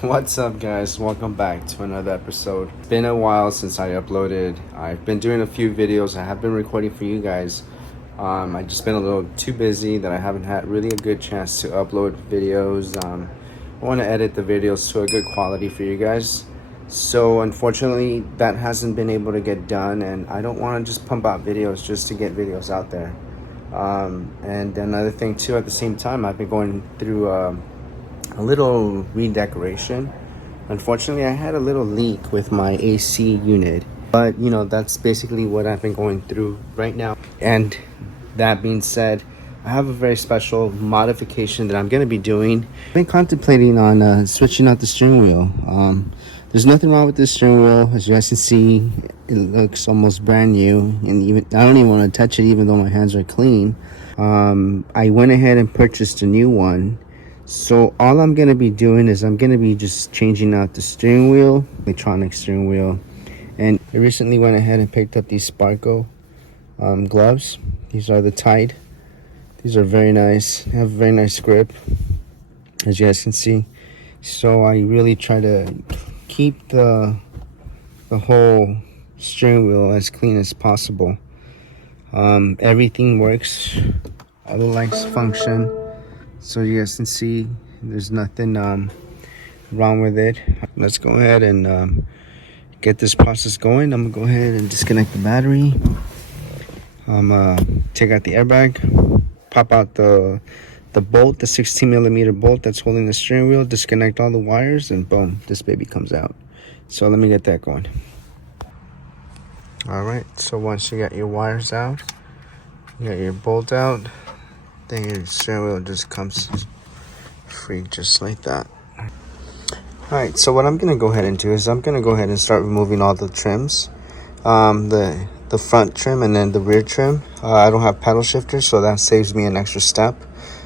What's up, guys? Welcome back to another episode. It's been a while since I uploaded. I've been doing a few videos. I have been recording for you guys. I just been a little too busy that I haven't had really a good chance to upload videos. I want to edit the videos to a good quality for you guys. So unfortunately, that hasn't been able to get done, and I don't want to just pump out videos just to get videos out there. And another thing too, at the same time, I've been going through a little redecoration. Unfortunately, I had a little leak with my AC unit, but you know, that's basically what I've been going through right now. And that being said, I have a very special modification that I'm going to be doing. I've been contemplating on switching out the steering wheel. There's nothing wrong with this steering wheel. As you guys can see, it looks almost brand new, and even I don't even want to touch it even though my hands are clean. I went ahead and purchased a new one. So all I'm going to be doing is I'm going to be just changing out the steering wheel, electronic steering wheel. And I recently went ahead and picked up these Sparko gloves. These are the Tide. These are very nice. They have a very nice grip, as you guys can see. So I really try to keep the whole steering wheel as clean as possible. Everything works. All the lights function. So you guys can see there's nothing wrong with it. Let's go ahead and get this process going. I'm gonna go ahead and disconnect the battery. Take out the airbag, pop out the bolt, the 16 millimeter bolt that's holding the steering wheel, disconnect all the wires, and boom, this baby comes out. So let me get that going. All right, so once you got your wires out, you got your bolt out, then your steering wheel just comes free just like that. Alright, so what I'm going to go ahead and do is I'm going to go ahead and start removing all the trims. The front trim and then the rear trim. I don't have paddle shifters, so that saves me an extra step.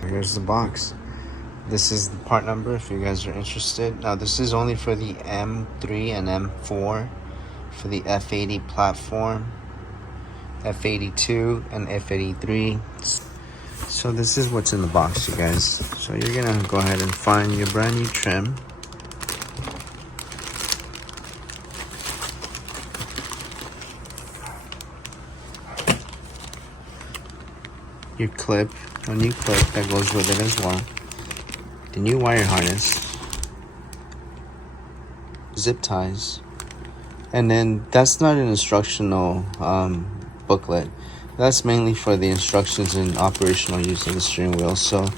Here's the box. This is the part number if you guys are interested. Now this is only for the M3 and M4, for the F80 platform, F82 and F83. So this is what's in the box, you guys. So you're gonna go ahead and find your brand new trim. Your clip, a new clip that goes with it as well. The new wire harness. Zip ties. And then that's not an instructional booklet. That's mainly for the instructions and operational use of the steering wheel. So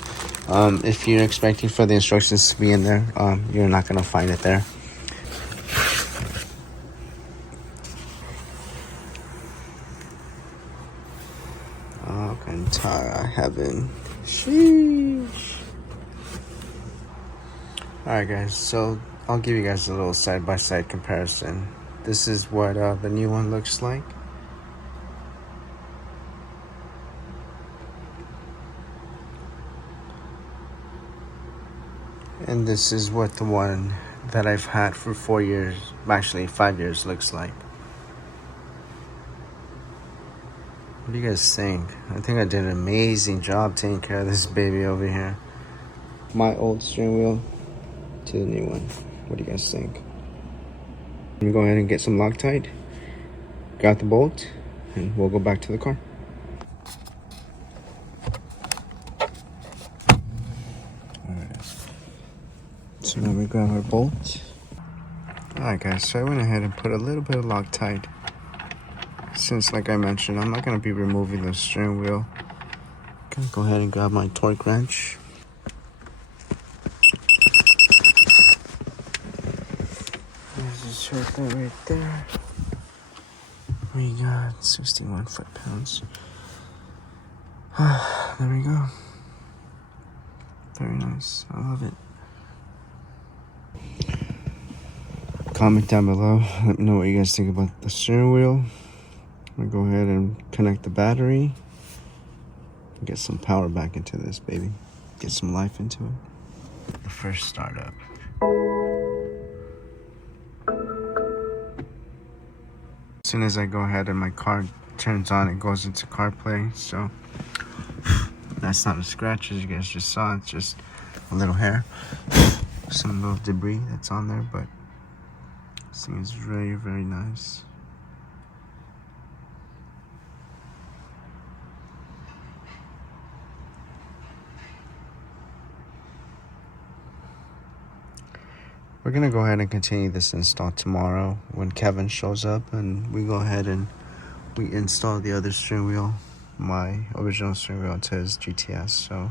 if you're expecting for the instructions to be in there, you're not going to find it there. Alcantara heaven. Sheesh. Alright guys, so I'll give you guys a little side-by-side comparison. This is what the new one looks like. And this is what the one that I've had for 4 years, actually 5 years, looks like. What do you guys think? I think I did an amazing job taking care of this baby over here. My old steering wheel to the new one. What do you guys think? I'm gonna go ahead and get some Loctite. Got the bolt, and we'll go back to the car. So now we grab our bolt. Alright guys, so I went ahead and put a little bit of Loctite. Since like I mentioned, I'm not going to be removing the steering wheel. Gonna go ahead and grab my torque wrench. There's a circle right there. We got 61 foot-pounds. There we go. Very nice. I love it. Comment down below. Let me know what you guys think about the steering wheel. I'm gonna go ahead and connect the battery. Get some power back into this baby. Get some life into it. The first startup. As soon as I go ahead and my car turns on, it goes into CarPlay. So that's not a scratch, as you guys just saw. It's just a little hair. some little debris that's on there, but this thing is very, very nice. We're gonna go ahead and continue this install tomorrow when Kevin shows up, and we go ahead and we install the other steering wheel, my original steering wheel, to his GTS. So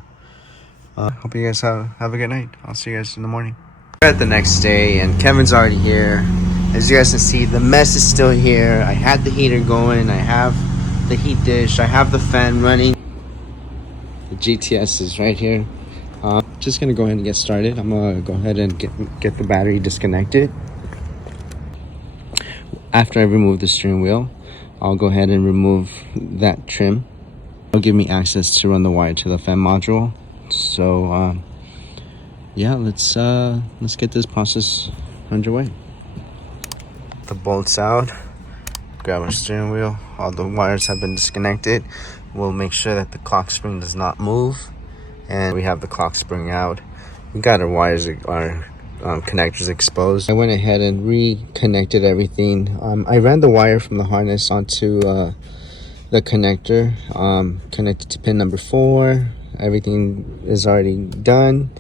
hope you guys have a good night. I'll see you guys in the morning. We're at the next day and Kevin's already here. As you guys can see, the mess is still here. I had the heater going, I have the heat dish, I have the fan running. The GTS is right here. Just gonna go ahead and get started. I'm gonna go ahead and get the battery disconnected. After I remove the steering wheel, I'll go ahead and remove that trim. It'll give me access to run the wire to the fan module. So yeah, let's get this process underway. The bolts out. Grab our steering wheel. All the wires have been disconnected. We'll make sure that the clock spring does not move. And we have the clock spring out. We got our wires, our connectors exposed. I went ahead and reconnected everything. I ran the wire from the harness onto the connector, connected to pin number 4. Everything is already done.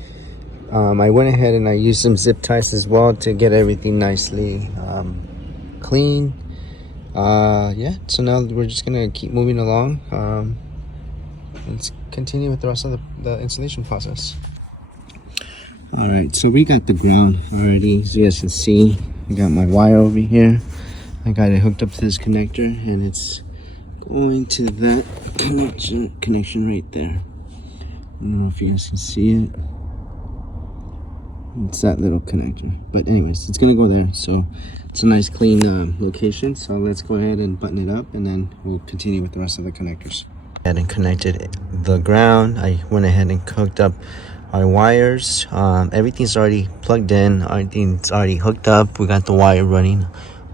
I went ahead and I used some zip ties as well to get everything nicely clean. Yeah, so now we're just gonna keep moving along. Let's continue with the rest of the installation process. All right, so we got the ground already. As you guys can see, I got my wire over here. I got it hooked up to this connector, and it's going to that connection right there. I don't know if you guys can see it. It's that little connector, but anyways, it's gonna go there. So it's a nice clean location. So let's go ahead and button it up, and then we'll continue with the rest of the connectors. And connected the ground. I went ahead and hooked up our wires. Everything's already plugged in, everything's already hooked up. We got the wire running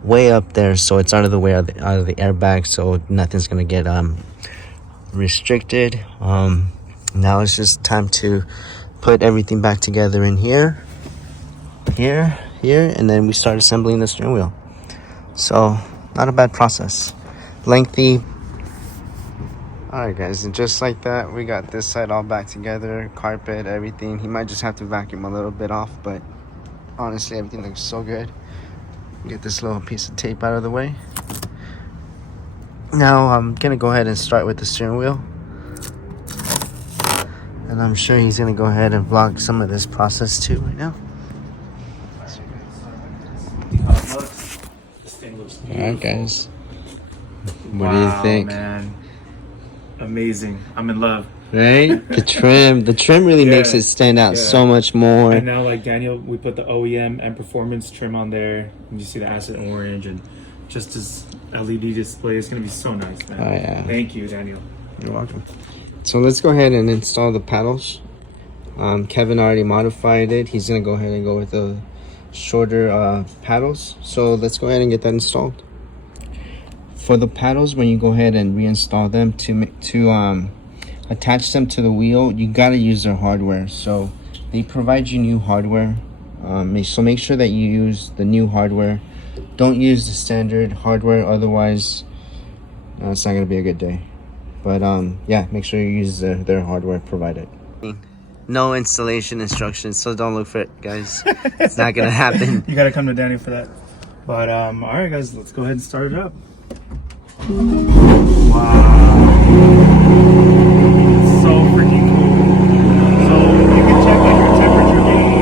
way up there, so it's out of the way, out of the airbag, so nothing's gonna get restricted. Now it's just time to put everything back together in here, and then we start assembling the steering wheel. So not a bad process, lengthy. Alright guys, and just like that, we got this side all back together, carpet, everything. He might just have to vacuum a little bit off, but honestly everything looks so good. Get this little piece of tape out of the way. Now I'm gonna go ahead and start with the steering wheel, and I'm sure he's gonna go ahead and vlog some of this process too right now. Alright guys, what do you think? Man. Amazing. I'm in love. Right? The trim really makes it stand out so much more. And now, like Daniel, we put the OEM and performance trim on there, and you see the acid orange and just this LED display. It's gonna be so nice, man. Oh yeah. Thank you, Daniel. You're welcome. So let's go ahead and install the paddles. Kevin already modified it. He's gonna go ahead and go with the shorter paddles. So let's go ahead and get that installed. For the paddles, when you go ahead and reinstall them to attach them to the wheel, you gotta use their hardware. So they provide you new hardware. So make sure that you use the new hardware. Don't use the standard hardware, otherwise it's not gonna be a good day. But yeah, make sure you use their hardware provided. No installation instructions, so don't look for it, guys. It's not gonna happen. You gotta come to Daniel for that. But all right, guys, let's go ahead and start it up. Wow, it's so freaking cool. So you can check like your temperature gauge.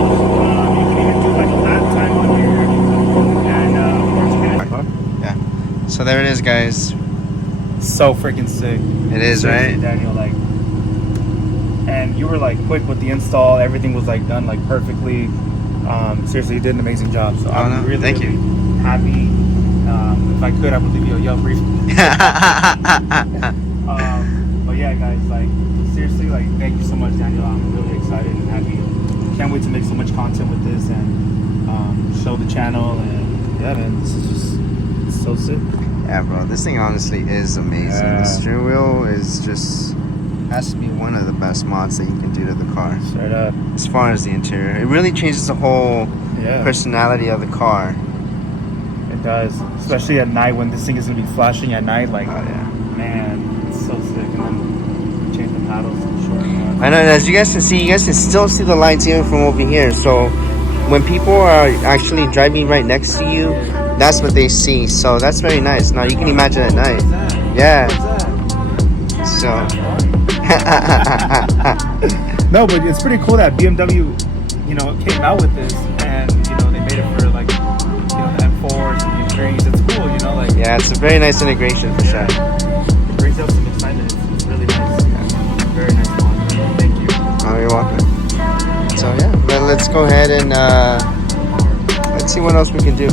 You can even do like a lap time on here, and of course, yeah. So there it is, guys. So freaking sick. It is, right? Daniel, like, and you were like quick with the install. Everything was like done like perfectly. Seriously, you did an amazing job. So I'm really, thank you. Happy. If I could, I would leave you a Yelp review. But yeah, guys, like, seriously, like, thank you so much, Daniel. I'm really excited and happy. Can't wait to make so much content with this and show the channel. And yeah, man, this is just so sick. Yeah, bro, this thing honestly is amazing. The steering wheel is just has to be one of the best mods that you can do to the car. Straight up. As far as the interior, it really changes the whole personality of the car. It does, especially at night when this thing is gonna be flashing at night. Like, Oh yeah. man, it's so sick. And then change the paddles to short. I know. And as you guys can see, you guys can still see the lights even from over here. So when people are actually driving right next to you, that's what they see. So that's very nice. Now you can imagine at night. Yeah. So. No, but it's pretty cool that BMW, you know, came out with this, and you know they made it for like, you know, the M4s and the M3s. It's cool, you know, like. Yeah, it's a very nice integration for sure. It brings up some excitement. It's really nice. Very nice one. Thank you. Oh, you're welcome. So yeah, let's go ahead and let's see what else we can do.